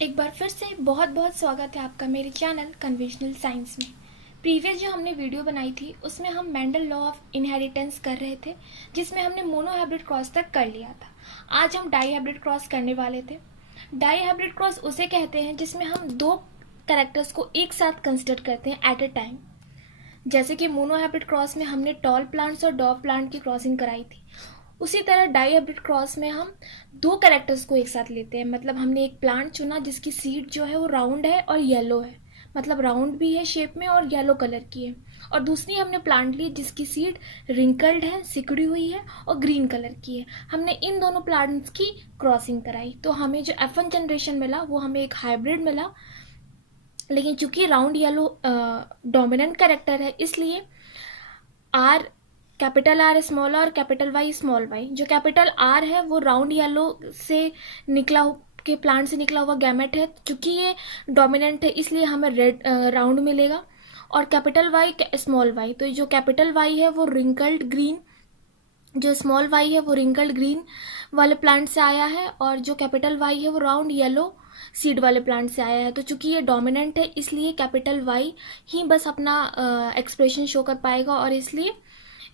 एक बार फिर से बहुत बहुत स्वागत है आपका मेरे चैनल कन्वेंशनल साइंस में। प्रीवियस जो हमने वीडियो बनाई थी उसमें हम मेंडल लॉ ऑफ इनहेरिटेंस कर रहे थे, जिसमें हमने मोनो हाइब्रिड क्रॉस तक कर लिया था। आज हम डाई हाइब्रिड क्रॉस करने वाले थे। डाई हाइब्रिड क्रॉस उसे कहते हैं जिसमें हम दो कैरेक्टर्स को एक साथ कंसिडर करते हैं एट ए टाइम। जैसे कि मोनो हाइब्रिड क्रॉस में हमने टॉल प्लांट्स और डॉव प्लांट की क्रॉसिंग कराई थी, उसी तरह डाई हाइब्रिड क्रॉस में हम दो कैरेक्टर्स को एक साथ लेते हैं। मतलब हमने एक प्लांट चुना जिसकी सीड जो है वो राउंड है और येलो है, मतलब राउंड भी है शेप में और येलो कलर की है। और दूसरी हमने प्लांट ली जिसकी सीड रिंकल्ड है, सिकुड़ी हुई है और ग्रीन कलर की है। हमने इन दोनों प्लांट्स की क्रॉसिंग कराई तो हमें जो F1 जनरेशन मिला वो हमें एक हाइब्रिड मिला। लेकिन चूंकि राउंड येलो डोमिनेंट कैरेक्टर है, इसलिए आर कैपिटल आर स्मॉल और कैपिटल वाई स्मॉल वाई, जो कैपिटल आर है वो राउंड येलो से निकला के प्लांट से निकला हुआ गैमेट है। चूंकि ये डोमिनेंट है इसलिए हमें रेड राउंड मिलेगा। और कैपिटल वाई स्मॉल वाई, तो जो कैपिटल वाई है वो रिंकल्ड ग्रीन, जो स्मॉल वाई है वो रिंकल्ड ग्रीन वाले प्लांट से आया है, और जो कैपिटल वाई है वो राउंड येलो सीड वाले प्लांट से आया है। तो चूंकि ये डोमिनेंट है इसलिए कैपिटल वाई ही बस अपना एक्सप्रेशन शो कर पाएगा, और इसलिए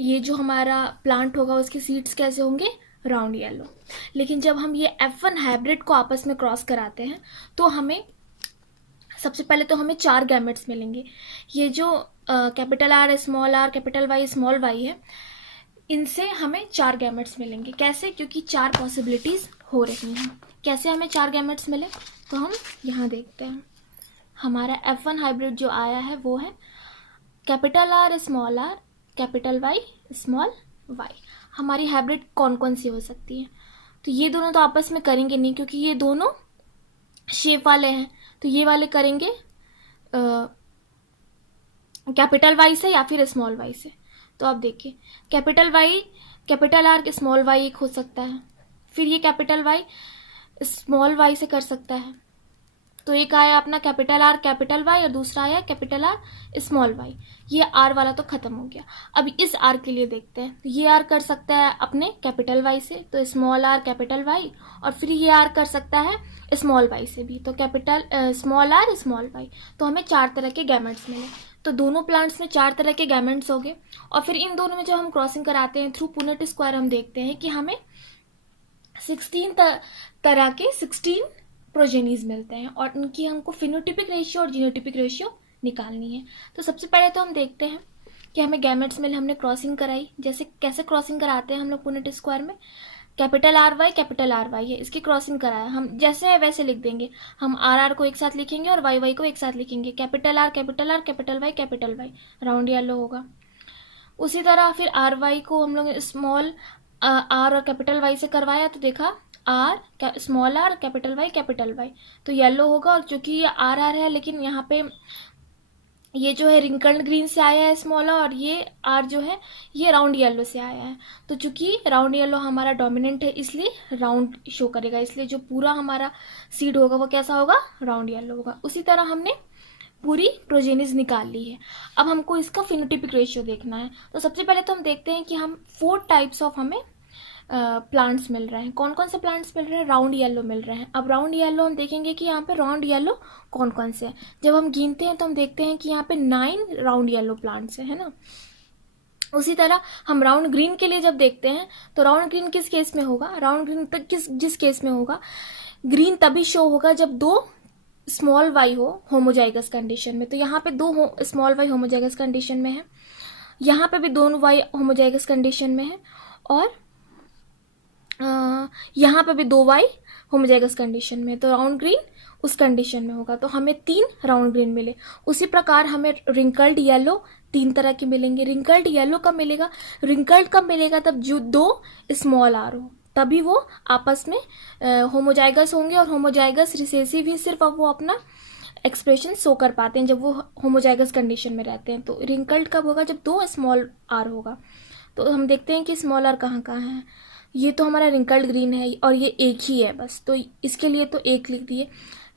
ये जो हमारा प्लांट होगा उसके सीड्स कैसे होंगे, राउंड येलो। लेकिन जब हम ये F1 हाइब्रिड को आपस में क्रॉस कराते हैं तो हमें सबसे पहले तो हमें चार गैमेट्स मिलेंगे। ये जो capital R capital Y small y है, इनसे हमें चार गैमेट्स मिलेंगे। कैसे? क्योंकि चार पॉसिबिलिटीज हो रही हैं। कैसे हमें चार गैमेट्स मिले, तो हम यहाँ देखते हैं। हमारा F1 हाइब्रिड जो आया है वो है capital R capital Y small y. हमारी हाइब्रिड कौन कौन सी हो सकती है? तो ये दोनों तो आपस में करेंगे नहीं क्योंकि ये दोनों शेप वाले हैं, तो ये वाले करेंगे कैपिटल वाई से या फिर स्मॉल वाई से। तो आप देखिए, capital Y capital R small y एक हो सकता है, फिर ये कैपिटल वाई स्मॉल वाई से कर सकता है। तो एक आया अपना कैपिटल आर कैपिटल वाई और दूसरा आया कैपिटल आर स्मॉल वाई। ये आर वाला तो खत्म हो गया। अब इस आर के लिए देखते हैं, तो ये आर कर सकता है अपने कैपिटल वाई से, तो स्मॉल आर कैपिटल वाई, और फिर ये आर कर सकता है स्मॉल वाई से भी, तो capital small r small y. तो हमें चार तरह के गैमेट्स मिले। तो दोनों प्लांट्स में चार तरह के गैमेट्स हो गए, और फिर इन दोनों में जब हम क्रॉसिंग कराते हैं थ्रू पुनेट स्क्वायर, हम देखते हैं कि हमें 16 तरह के 16 प्रोजेनीज मिलते हैं, और उनकी हमको फिनोटिपिक रेशियो और जीनोटिपिक रेशियो निकालनी है। तो सबसे पहले तो हम देखते हैं कि हमें गैमेट्स मिले, हमने क्रॉसिंग कराई। जैसे कैसे क्रॉसिंग कराते हैं हम लोग पुनेट स्क्वायर में, कैपिटल आर वाई है, इसकी क्रॉसिंग कराया, हम जैसे है वैसे लिख देंगे। हम आर को एक साथ लिखेंगे और वाई को एक साथ लिखेंगे। Capital R capital Y round yellow होगा। उसी तरह फिर आर वाई को हम लोग स्मॉल आर और कैपिटल वाई से करवाया, तो देखा R small r capital Y तो येलो होगा। और चूंकि ये आर है, लेकिन यहाँ पे ये जो है रिंकल्ड ग्रीन से आया है स्मॉल, और ये आर जो है ये राउंड येलो से आया है। तो चूंकि राउंड येलो हमारा डोमिनेंट है इसलिए राउंड शो करेगा, इसलिए जो पूरा हमारा सीड होगा वो कैसा होगा, राउंड येलो होगा। उसी तरह हमने पूरी प्रोजेनिस निकाल ली है। अब हमको इसका फिनोटिपिक रेशियो देखना है। तो सबसे पहले तो हम देखते हैं कि हम 4 टाइप्स ऑफ हमें प्लांट्स मिल रहे हैं। कौन कौन से प्लांट्स मिल रहे हैं? राउंड येलो मिल रहे हैं। अब राउंड येलो हम देखेंगे कि यहाँ पे राउंड येलो कौन कौन से हैं। जब हम गिनते हैं तो हम देखते हैं कि यहाँ पे 9 राउंड येलो प्लांट्स है ना। उसी तरह हम राउंड ग्रीन के लिए जब देखते हैं तो राउंड ग्रीन किस केस में होगा, राउंड ग्रीन तक जिस केस में होगा, ग्रीन तभी शो होगा जब 2 स्मॉल वाई हो होमोजाइगस कंडीशन में। तो यहाँ पे 2 स्मॉल वाई होमोजाइगस कंडीशन में है, यहाँ पे भी 2 वाई होमोजाइगस कंडीशन में है, और यहाँ पे भी 2 वाई होमोजाइगस कंडीशन में। तो राउंड ग्रीन उस कंडीशन में होगा। तो हमें 3 राउंड ग्रीन मिले। उसी प्रकार हमें रिंकल्ड येलो 3 तरह के मिलेंगे। रिंकल्ड येलो कब मिलेगा? रिंकल्ड कब मिलेगा? तब जो 2 स्मॉल आर हो, तभी वो आपस में होमोजाइगस होंगे, और होमोजाइगस रिसेसिव ही सिर्फ अब वो अपना एक्सप्रेशन शो कर पाते हैं जब वो होमोजाइगस कंडीशन में रहते हैं। तो रिंकल्ड कब होगा? जब 2 स्मॉल आर होगा। तो हम देखते हैं कि स्मॉल आर कहाँ कहाँ है। ये तो हमारा रिंकल्ड ग्रीन है और ये एक ही है बस, तो इसके लिए तो एक लिख दिए।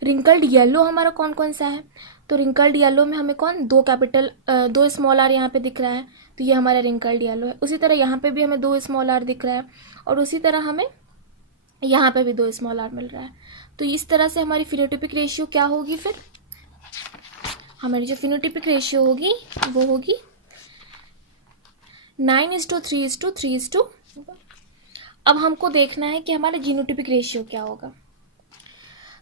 रिंकल्ड येलो हमारा कौन कौन सा है? तो रिंकल्ड येलो में हमें कौन 2 स्मॉल आर यहाँ पे दिख रहा है, तो ये हमारा रिंकल्ड येलो है। उसी तरह यहाँ पे भी हमें 2 स्मॉल आर दिख रहा है, और उसी तरह हमें यहाँ पे भी 2 स्मॉल आर मिल रहा है। तो इस तरह से हमारी फिनोटाइपिक रेशियो क्या होगी, फिर हमारी जो फिनोटाइपिक रेशियो होगी वो होगी 9:3:3:2। अब हमको देखना है कि हमारा जीनोटाइपिक रेशियो क्या होगा।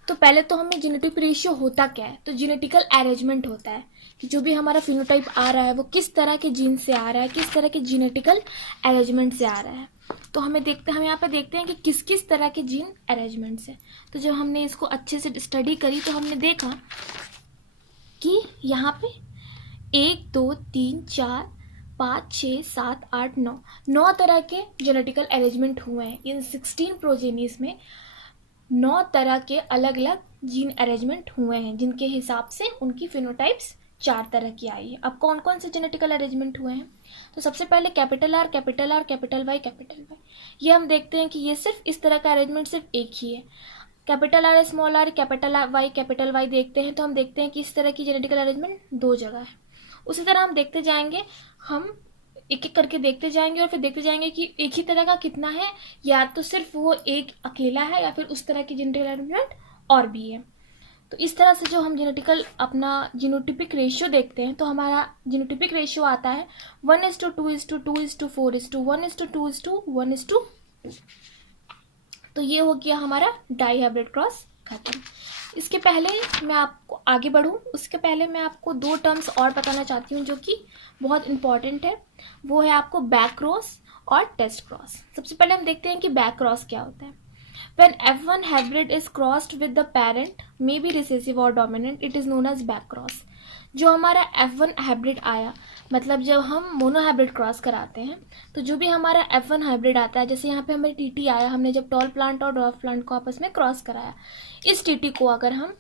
तो पहले तो हमें जीनोटाइप रेशियो होता क्या है, तो जीनेटिकल अरेंजमेंट होता है कि जो भी हमारा फिनोटाइप आ रहा है वो किस तरह के जीन से आ रहा है, किस तरह के जीनेटिकल अरेंजमेंट से आ रहा है। तो हम यहाँ पे देखते हैं कि किस किस तरह के जीन अरेंजमेंट से। तो जब हमने इसको अच्छे से स्टडी करी तो हमने देखा कि यहाँ पे 1 2 3 4 5 6 7 8 9 तरह के जेनेटिकल अरेंजमेंट हुए हैं। इन 16 प्रोजेनीज में 9 तरह के अलग अलग जीन अरेंजमेंट हुए हैं, जिनके हिसाब से उनकी फिनोटाइप्स 4 तरह की आई है। अब कौन कौन से जेनेटिकल अरेंजमेंट हुए हैं, तो सबसे पहले capital R, capital R, capital Y, capital Y. ये हम देखते हैं कि ये सिर्फ इस तरह का अरेंजमेंट सिर्फ एक ही है। Capital R, small r, capital Y देखते हैं तो हम देखते हैं कि इस तरह की जेनेटिकल अरेंजमेंट 2 जगह है। उसी तरह हम देखते जाएंगे, हम एक एक करके देखते जाएंगे और फिर देखते जाएंगे कि एक ही तरह का कितना है, या तो सिर्फ वो एक अकेला है या फिर उस तरह की जेनेटिकल अरेंजमेंट और भी है। तो इस तरह से जो हम जेनेटिकल अपना जीनोटिपिक रेशियो देखते हैं तो हमारा जीनोटिपिक रेशियो आता है 1:2:2:4:1:2:1:2। तो ये हो गया हमारा डाई हाइब्रिड क्रॉस खत्म। इसके पहले मैं आपको आगे बढ़ूँ, उसके पहले मैं आपको 2 टर्म्स और बताना चाहती हूँ जो कि बहुत इंपॉर्टेंट है। वो है आपको बैक क्रॉस और टेस्ट क्रॉस। सबसे पहले हम देखते हैं कि बैक क्रॉस क्या होता है। When F1 hybrid is crossed with the parent, may be recessive or dominant, it is known as back cross। जो हमारा F1 हाइब्रिड आया, मतलब जब हम मोनो हाइब्रिड क्रॉस कराते हैं तो जो भी हमारा F1 हाइब्रिड आता है, जैसे यहाँ पे हमारी टीटी आया, हमने जब टॉल प्लांट और ड्वार्फ प्लांट को आपस में क्रॉस कराया, इस टीटी को अगर हम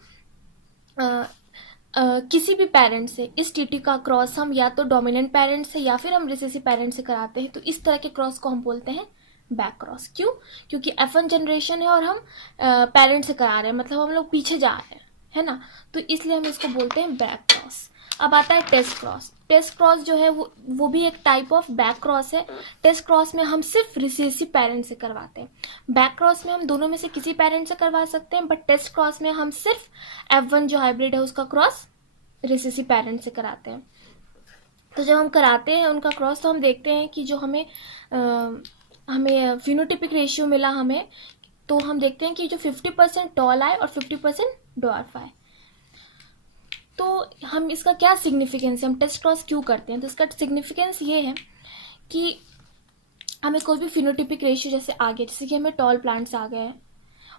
किसी भी पेरेंट से, इस टीटी का क्रॉस हम या तो डोमिनेंट पेरेंट से या फिर हम रिसेसिव पेरेंट से कराते हैं, तो इस तरह के क्रॉस को हम बोलते हैं बैक क्रॉस। क्यों? क्योंकि F1 जनरेशन है और हम पेरेंट से करा रहे हैं, मतलब हम लोग पीछे जा रहे हैं, है ना, तो इसलिए हम इसको बोलते हैं बैक क्रॉस। अब आता है टेस्ट क्रॉस। टेस्ट क्रॉस जो है वो भी एक टाइप ऑफ बैक क्रॉस है। टेस्ट क्रॉस में हम सिर्फ रिसेसिव पेरेंट से करवाते हैं। बैक क्रॉस में हम दोनों में से किसी पेरेंट से करवा सकते हैं, बट टेस्ट क्रॉस में हम सिर्फ F1 जो हाइब्रिड है उसका क्रॉस रिसेसिव पेरेंट से कराते हैं। तो जब हम कराते हैं उनका क्रॉस तो हम देखते हैं कि जो हमें फिनोटिपिक रेशियो मिला हमें, तो हम देखते हैं कि जो 50% टॉल आए और 50% ड्वार्फ आए। तो हम इसका क्या सिग्निफिकेंस है, हम टेस्ट क्रॉस क्यों करते हैं, तो इसका सिग्निफिकेंस ये है कि हमें कोई भी फिनोटिपिक रेशियो जैसे आ गया, जैसे कि हमें टॉल प्लांट्स आ गए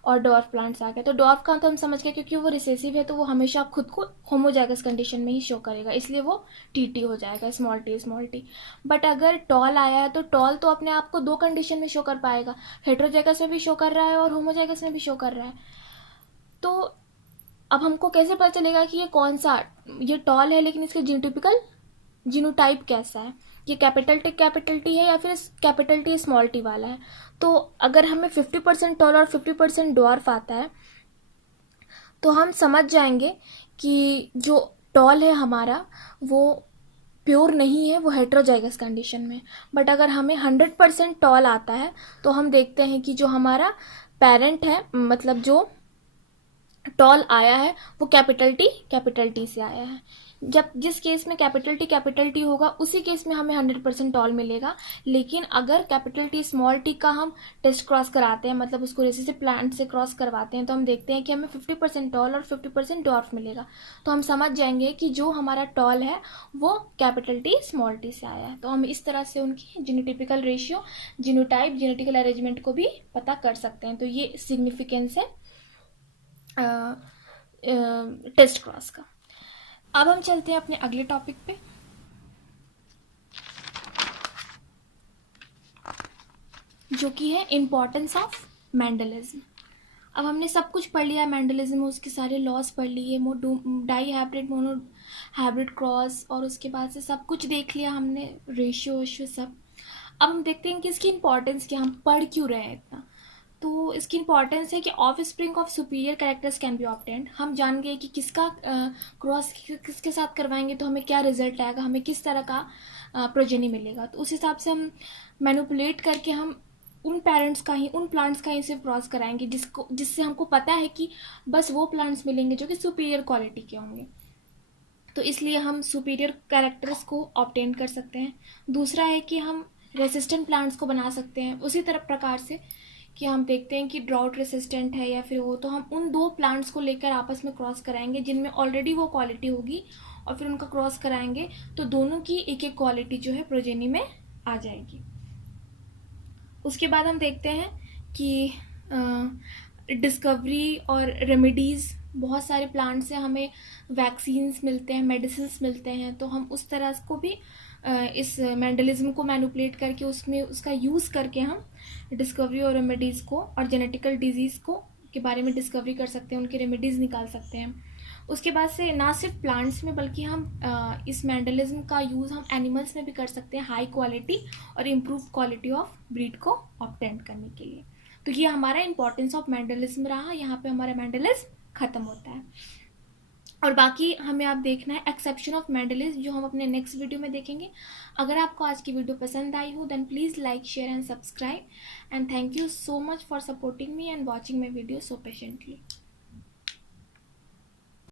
और डॉर्फ प्लांट्स आ गए, तो डॉर्फ का तो हम समझ गए क्योंकि वो रिसेसिव है तो वो हमेशा खुद को होमोजाइगस कंडीशन में ही शो करेगा, इसलिए वो टीटी हो जाएगा, स्मॉल टी। बट अगर टॉल आया है तो टॉल तो अपने आप को 2 कंडीशन में शो कर पाएगा, हेट्रोजाइगस में भी शो कर रहा है और होमोजाइगस में भी शो कर रहा है। तो अब हमको कैसे पता चलेगा कि ये कौन सा, ये टॉल है लेकिन इसके जीनोटिपिकल जीनोटाइप कैसा है, ये कैपिटल टी है या फिर कैपिटल टी स्मॉल टी वाला है। तो अगर हमें 50% टॉल और 50% ड्वार्फ आता है तो हम समझ जाएंगे कि जो टॉल है हमारा वो प्योर नहीं है, वो हेट्रोजाइगस कंडीशन में। बट अगर हमें 100% टॉल आता है तो हम देखते हैं कि जो हमारा पेरेंट है, मतलब जो टॉल आया है वो कैपिटल टी से आया है। जब जिस केस में कैपिटल टी होगा उसी केस में हमें 100% टॉल मिलेगा। लेकिन अगर कैपिटल टी स्मॉल टी का हम टेस्ट क्रॉस कराते हैं, मतलब उसको रेसिसिव प्लांट से क्रॉस करवाते हैं, तो हम देखते हैं कि हमें 50% टॉल और 50% डॉर्फ मिलेगा। तो हम समझ जाएंगे कि जो हमारा टॉल है वो कैपिटल टी स्मॉल टी से आया है। तो हम इस तरह से उनकी जीनोटिपिकल रेशियो, जीनोटाइप, जेनेटिकल अरेंजमेंट को भी पता कर सकते हैं। तो ये सिग्निफिकेंस है टेस्ट क्रॉस का। अब हम चलते हैं अपने अगले टॉपिक पे, जो कि है इम्पोर्टेंस ऑफ मेंडलिज्म। अब हमने सब कुछ पढ़ लिया, मेंडलिज्म उसके सारे लॉस पढ़ लिए, dihybrid, monohybrid cross, और उसके बाद से सब कुछ देख लिया हमने, रेशियो सब। अब हम देखते हैं कि इसकी इम्पोर्टेंस क्या, हम पढ़ क्यों रहे हैं इतना। तो इसकी इंपॉर्टेंस है कि of spring of superior characters can be obtained. हम जान गए कि किसका क्रॉस किसके साथ करवाएंगे तो हमें क्या रिजल्ट आएगा, हमें किस तरह का प्रोजेनी मिलेगा। तो उस हिसाब से हम मैनिपुलेट करके हम उन पेरेंट्स का ही, उन प्लांट्स का ही सिर्फ क्रॉस कराएंगे जिससे हमको पता है कि बस वो प्लांट्स मिलेंगे जो कि सुपीरियर क्वालिटी के होंगे। तो इसलिए हम सुपीरियर कैरेक्टर्स को ऑब्टेन कर सकते हैं। दूसरा है कि हम रेसिस्टेंट प्लांट्स को बना सकते हैं उसी तरह प्रकार से कि हम देखते हैं कि ड्राउट रेसिस्टेंट है या फिर वो, तो हम उन दो प्लांट्स को लेकर आपस में क्रॉस कराएंगे जिनमें ऑलरेडी वो क्वालिटी होगी और फिर उनका क्रॉस कराएंगे तो दोनों की एक एक क्वालिटी जो है प्रोजेनी में आ जाएगी। उसके बाद हम देखते हैं कि डिस्कवरी और रेमेडीज़, बहुत सारे प्लांट से हमें वैक्सीन्स मिलते हैं, मेडिसिन्स मिलते हैं, तो हम उस तरह को भी इस मेंडलिज्म को मैनिपुलेट करके उसमें उसका यूज़ करके हम डिस्कवरी और रेमेडीज़ को और जेनेटिकल डिजीज़ को के बारे में डिस्कवरी कर सकते हैं, उनके रेमेडीज़ निकाल सकते हैं। उसके बाद से ना सिर्फ प्लांट्स में बल्कि हम इस मेंडलिज्म का यूज़ हम एनिमल्स में भी कर सकते हैं हाई क्वालिटी और इम्प्रूव क्वालिटी ऑफ ब्रीड को ऑब्टेन करने के लिए। तो ये हमारा इंपॉर्टेंस ऑफ मेंडलिज्म रहा। यहाँ पे हमारा मेंडलिज्म ख़त्म होता है और बाकी हमें आप देखना है एक्सेप्शन ऑफ मेंडलिज्म, जो हम अपने नेक्स्ट वीडियो में देखेंगे। अगर आपको आज की वीडियो पसंद आई हो then please like, share and subscribe, and thank you so much for supporting me and watching my video so patiently.